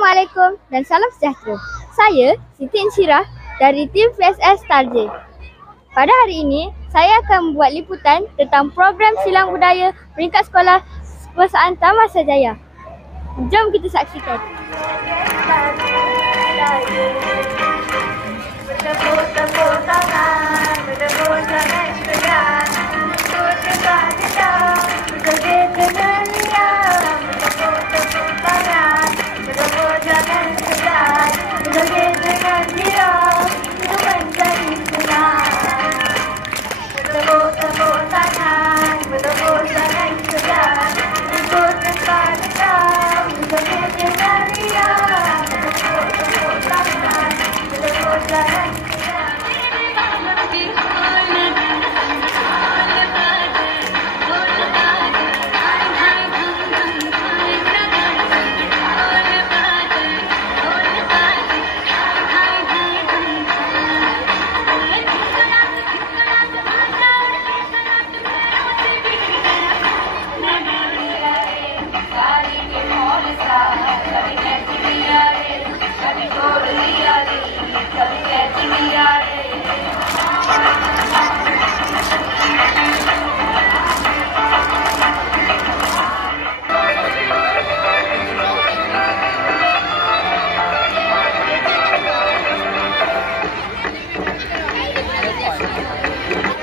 Assalamualaikum dan salam sejahtera. Saya Siti Insyirah dari tim VSS Tarjih. Pada hari ini, saya akan membuat liputan tentang program silang budaya peringkat sekolah Persatuan Tamasajaya. Jom kita saksikan. Bertepuk tangan, bertepuk tangan segan, untuk dekat-dekat, berjoget dengan riang. Bertepuk tangan, bertepuk tangan segan, berjoget dengan riang, untuk menjadi senang. Bertepuk tangan, bertepuk tangan segan, untuk dekat-dekat, berjoget dengan riang. Bertepuk tangan, bertepuk tangan.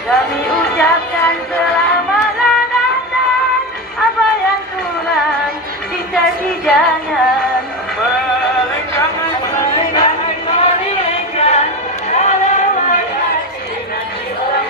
Kami ucapkan selamat datang, apa yang kurang dicari jangan. Melenggang, dalam hati nanti orang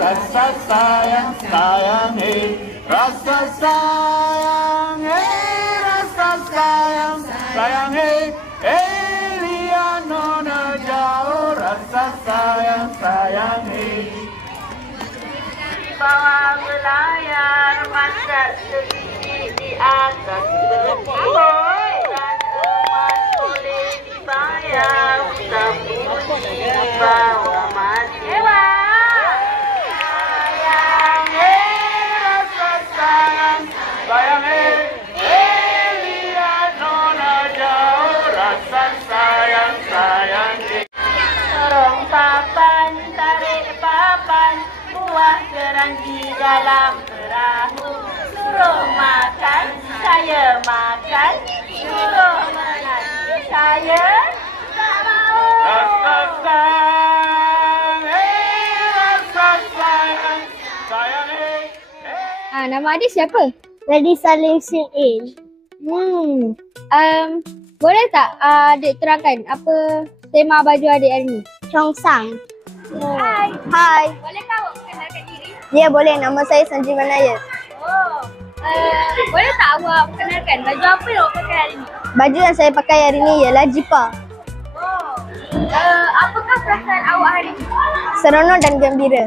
rasa sayang, sayang, hey, rasa sayang, hey, rasa sayang, sayang, hey, Elia nona jauh, rasa sayang, sayang, hey. Di bawah belayar, masa sedikit di atas berpoi, dan emas boleh dibayar, tapi di bawah masih sayang, Elia nona jauh, rasa sayang, sayang. Sorong papan, tarik papan, buah keranji dalam perahu. Suruh makan, saya makan, suruh menanti, saya tak mau. Rasa sayang, rasa sayang, sayang. Nama adik siapa? Lady Salim Sin. Boleh tak adik terangkan apa tema baju adik hari ni? Chongsang. Hai. Hai. Bolehkah awak perkenalkan diri? Ya boleh, nama saya Sanjiman Nayar. Boleh tak awak perkenalkan baju apa yang awak pakai hari ni? Baju yang saya pakai hari ni ialah jippa. Apakah perasaan awak hari ni? Seronok dan gembira.